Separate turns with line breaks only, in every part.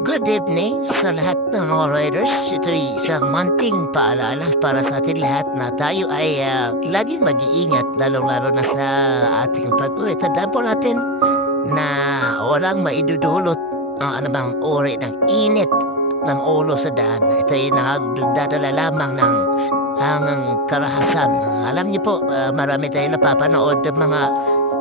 Good evening sa lahat ng mga riders. Ito'y isang manting paalala para sa atin lahat na tayo ay ah, laging mag-iingat lalong-lalo na sa ating pag-uwi. Tandaan po natin na walang maidudulot ang anumang uri ng init ng ulo sa daan. Ito ay nagdadala lamang ng hangang karahasan. Alam niyo po, ah, marami tayong napapanood ng mga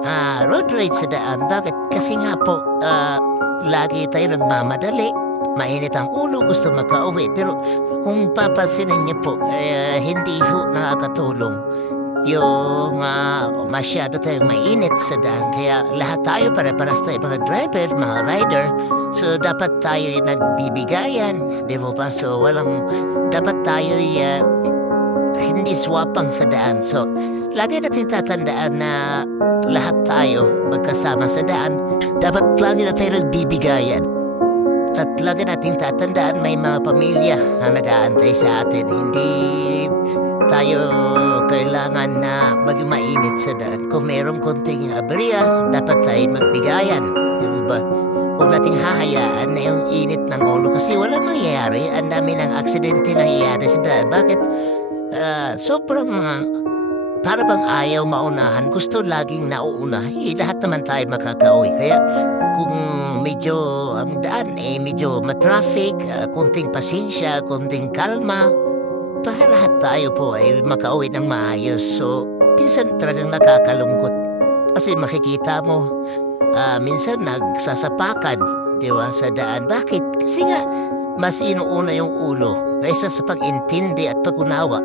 ah, road rage sa daan. Bakit? Kasi nga po, ah, lagi tayo nagmamadali. Mainit ang ulo, gusto makauwi. Pero kung papansinin niyo po, eh, hindi ho nakakatulong yung ah, masyado tayong mainit sa daan. Kaya lahat tayo, pare-paras tayo mga driver, mga rider. So dapat tayo nagbibigayan, di ba pa? So walang, dapat tayo hindi swapang sa daan. So lagi natin tatandaan na lahat tayo magkasama sa daan. Dapat lagi na tayo nagbibigayan. At lagi nating tatandaan may mga pamilya na nag-aantay sa atin. Hindi tayo kailangan na maging mainit sa daan. Kung mayroong konting aberya, dapat tayo magbigayan. Di ba? Huwag nating hahayaan na yung init ng ulo kasi wala mangyayari. Ang dami ng aksidente na nangyayari sa daan. Bakit? Ah, sobrang ah, para bang ayaw maunahan, gusto laging nauuna, eh, lahat naman tayo makakauwi. Kaya kung medyo ang daan eh medyo matraffic, uh, kunting pasensya, kunting kalma, para lahat tayo po ay makauwi ng maayos. So, pinsan talagang nakakalungkot. Kasi makikita mo, ah, minsan nagsasapakan, di ba, sa daan. Bakit? Kasi nga, mas inuuna yung ulo kaysa sa pag-intindi at pag-unawa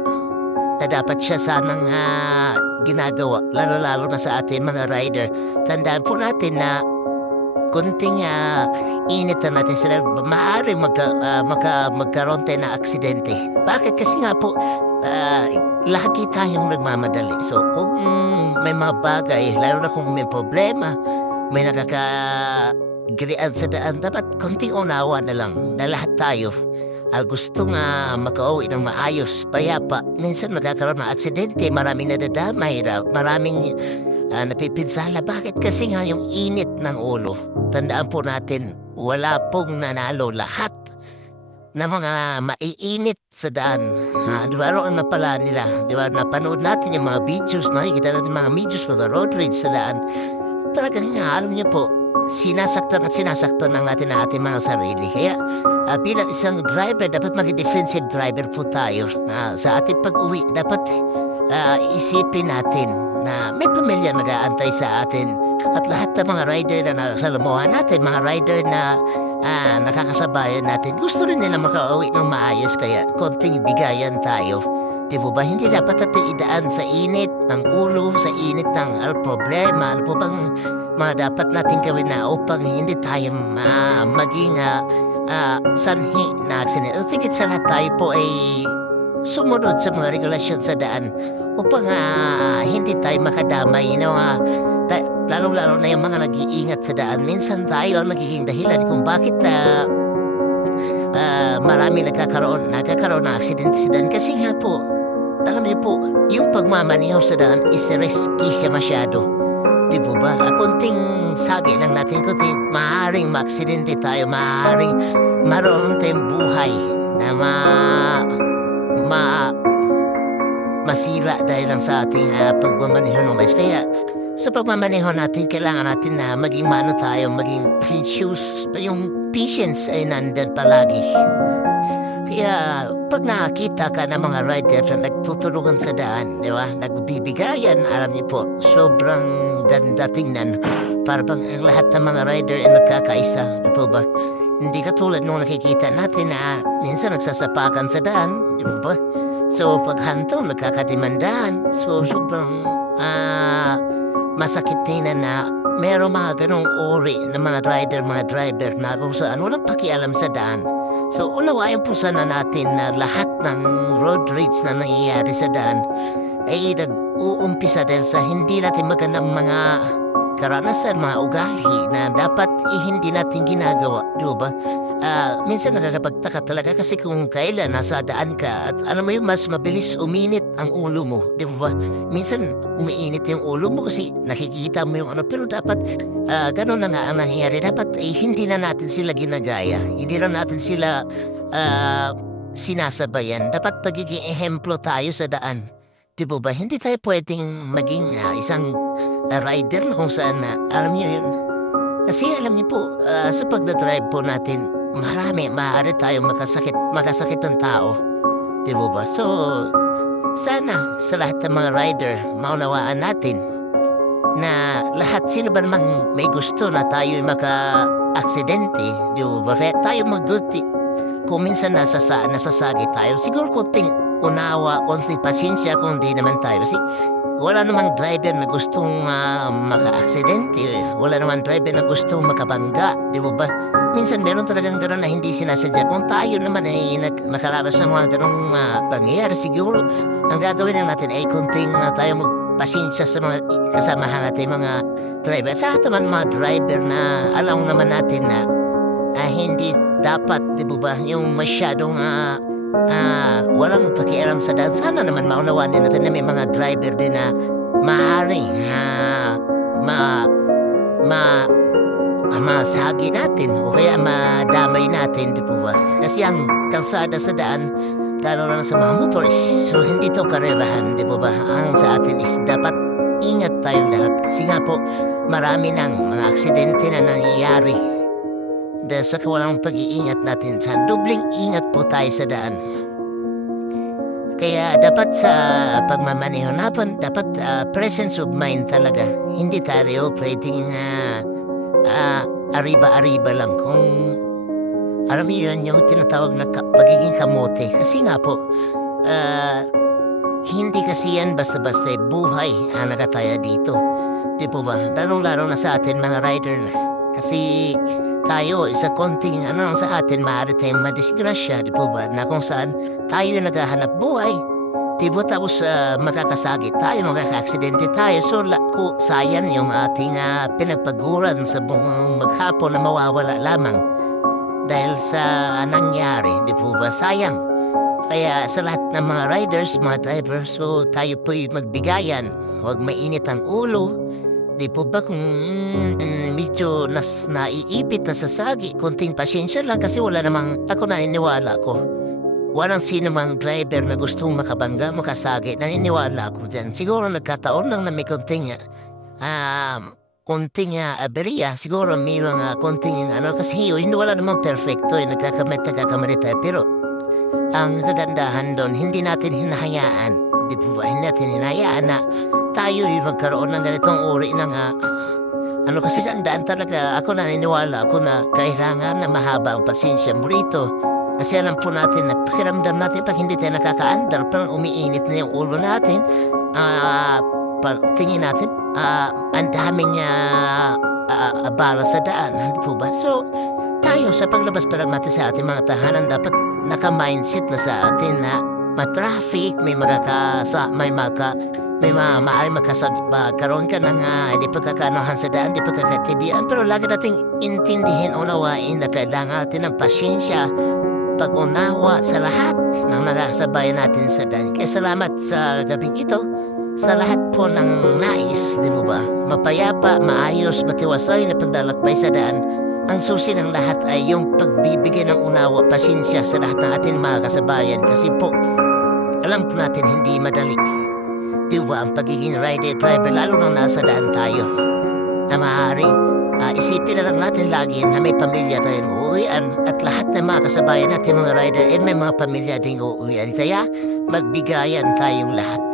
na dapat siya sanang ah, ginagawa, lalo-lalo na sa atin mga rider. Tandaan po natin na kunting ah, init na natin sila, maaaring magka, ah, magka, magkaroon tayo ng aksidente. Bakit? Kasi nga po, ah, lagi tayong nagmamadali. So kung may mga bagay, lalo na kung may problema, may nakaka sa daan, dapat konting unawa na lang na lahat tayo ah, gusto nga makauwi ng maayos, payapa. Minsan magkakaroon ng aksidente, maraming nadadamay, ra- maraming ah, napipinsala. Bakit? Kasi nga yung init ng ulo. Tandaan po natin, wala pong nanalo lahat na mga maiinit sa daan. Ha, di ba? Ano na nila? Di ba? Napanood natin yung mga videos, nakikita natin mga videos, mga road rage sa daan. Talagang nga, alam niyo po, sinasaktan at sinasaktan ng natin ang ating mga sarili. Kaya Ah, bilang isang driver, dapat maging defensive driver po tayo. Na sa ating pag-uwi, dapat ah, isipin natin na may pamilya nag-aantay sa atin. At lahat ng mga rider na nakasalamuhan natin, mga rider na ah, nakakasabayan natin, gusto rin nila makauwi ng maayos. Kaya konting bigayan tayo. Di ba? Hindi dapat natin idaan sa init ng ulo, sa init ng al problema. Ano po bang mga dapat natin gawin na upang hindi tayo ma- maging ah, ah, sanhi na aksidente. At higit sa lahat tayo po ay sumunod sa mga regulasyon sa daan upang ah, hindi tayo makadamay. You know, la- lalong-lalo na yung mga nag-iingat sa daan. Minsan tayo ang nagiging dahilan kung bakit ah, ah, marami nagkakaroon, nagkakaroon ng aksidente sa daan. Kasi nga po, alam niyo po, yung pagmamaneho sa daan is risky siya masyado. Di po ba? Ah, Kunting sagi lang natin, kunting maaaring maaksidente tayo, maaaring maroon tayong buhay na ma... ma... masira dahil lang sa ating uh, pagmamaneho ng bus. Kaya sa pagmamaneho natin, kailangan natin na maging mano tayo, maging patience, yung patience ay nandyan palagi. Kaya pag nakakita ka ng mga riders na nagtutulungan sa daan, di ba? Nagbibigayan, alam niyo po, sobrang ganda tingnan. Para bang ang lahat ng mga rider ay nagkakaisa, di po ba? Hindi katulad nung nakikita natin na minsan nagsasapakan sa daan, di po ba? So pag hanto, nagkakadimandahan. So sobrang ah masakit tingnan na meron mga ganong uri ng mga rider, mga driver na kung saan walang pakialam sa daan. So unawain po sana natin na lahat ng road rage na nangyayari sa daan ay nag-uumpisa dahil sa hindi natin magandang mga karanasan, mga ugali na dapat eh, hindi natin ginagawa, di ba? Ah, minsan nakakapagtaka talaga kasi kung kailan nasa daan ka at alam mo yun, mas mabilis uminit ang ulo mo, di ba? Minsan umiinit yung ulo mo kasi nakikita mo yung ano, pero dapat ah, ganun na nga ang nangyayari. Dapat eh, hindi na natin sila ginagaya, hindi na natin sila ah, sinasabayan. Dapat pagiging ehemplo tayo sa daan. Di ba ba? Hindi tayo pwedeng maging ah, isang ah, rider na kung saan na, alam niyo yun. Kasi alam niyo po, ah, sa pagdadrive po natin, marami, maaari tayo makasakit, makasakit ng tao. Di ba ba? So, sana sa lahat ng mga rider, maunawaan natin na lahat sino ba namang may gusto na tayo maka-aksidente, di ba ba? Kaya tayo mag-guilty. Kung minsan nasasa, nasasagi tayo, siguro konting unawa, konting pasensya kung di naman tayo. Kasi wala namang driver na gustong ah, maka-aksidente. Wala namang driver na gustong makabangga, di ba ba? Minsan meron talagang gano'n na hindi sinasadya. Kung tayo naman ay nag, nakaranas ng mga gano'ng ah, pangyayari, siguro ang gagawin na natin ay konting ah, tayo magpasensya sa mga kasamahan natin mga driver. At sa lahat naman mga driver na alam naman natin na ah, hindi dapat, di ba yung masyadong ah, ah, walang pakialam sa daan. Sana naman maunawaan din natin na may mga driver din na maaaring ah, ma, ma, ah, masagi natin o kaya madamay natin, di ba ba? Kasi ang kalsada sa daan, lalo na sa mga motors, so hindi to karerahan, di ba ba? Ang sa atin is dapat ingat tayong lahat. Kasi nga po, marami ng mga aksidente na nangyayari dahil sa kawalang pag-iingat natin sa dubling ingat po tayo sa daan. Kaya dapat sa pagmamaneho natin, dapat ah, presence of mind talaga. Hindi tayo pwedeng ah, ah, ariba-ariba lang. Kung alam niyo yun, yung tinatawag na ka- pagiging kamote. Kasi nga po, ah, hindi kasi yan basta-basta eh, buhay ang nagataya dito. Di po ba? Lalong-lalo na sa atin mga rider na. Kasi tayo, isa konting ano sa atin, maaari tayong madisgrasya, di po ba? Na kung saan tayo naghahanap buhay. Di ba tapos ah, makakasagi tayo, makaka-aksidente tayo. So, la, ko, sayang yung ating ah, pinagpaguran sa buong maghapon na mawawala lamang. Dahil sa nangyari, di po ba? Sayang. Kaya sa lahat ng mga riders, mga drivers, so tayo po'y magbigayan. Huwag mainit ang ulo. Di po ba kung mm, medyo nas, naiipit na sasagi, konting pasensya lang kasi wala namang, ako naniniwala ko. Walang sino mang driver na gustong makabangga, makasagi, naniniwala ko dyan. Siguro nagkataon lang na may konting, ah, konting uh, aberya. Siguro may mga konting, ano, kasi hindi wala namang perfecto, eh, nagkakamit, nagkakamali tayo. Pero, ang kagandahan doon, hindi natin hinahayaan. Di po ba? Hindi natin hinahayaan na tayo yung magkaroon ng ganitong uri ng ah, ano kasi sa daan talaga ako naniniwala ako na kailangan na mahaba ang pasensya mo rito. Kasi alam po natin na pakiramdam natin pag hindi tayo nakaka-andar, parang umiinit na yung ulo natin. Ah, pa- tingin natin, ah, ang daming ah, ah, abala sa daan, hindi po ba? So, tayo sa paglabas pa lang natin sa ating mga tahanan, dapat naka-mindset na sa atin na ma-traffic, may makakasa, may maka, may ma maaari magkasag, karoon ka ng uh, hindi pagkakanohan sa daan, hindi pagkakatidian, pero lagi nating intindihin, unawain na kailangan natin ng pasyensya, pag-unawa sa lahat ng nakasabay natin sa daan. Kaya salamat sa gabing ito, sa lahat po ng nais, di ba? Mapayapa, maayos, matiwasay na paglalakbay sa daan. Ang susi ng lahat ay yung pagbibigay ng unawa, pasensya sa lahat ng ating mga kasabayan. Kasi po, alam po natin hindi madali. Di ba ang pagiging rider driver lalo nang nasa daan tayo na maaaring ah, isipin na lang natin lagi na may pamilya tayong uuwian at lahat ng mga kasabayan natin mga rider ay may mga pamilya ding uuwian. Kaya magbigayan tayong lahat.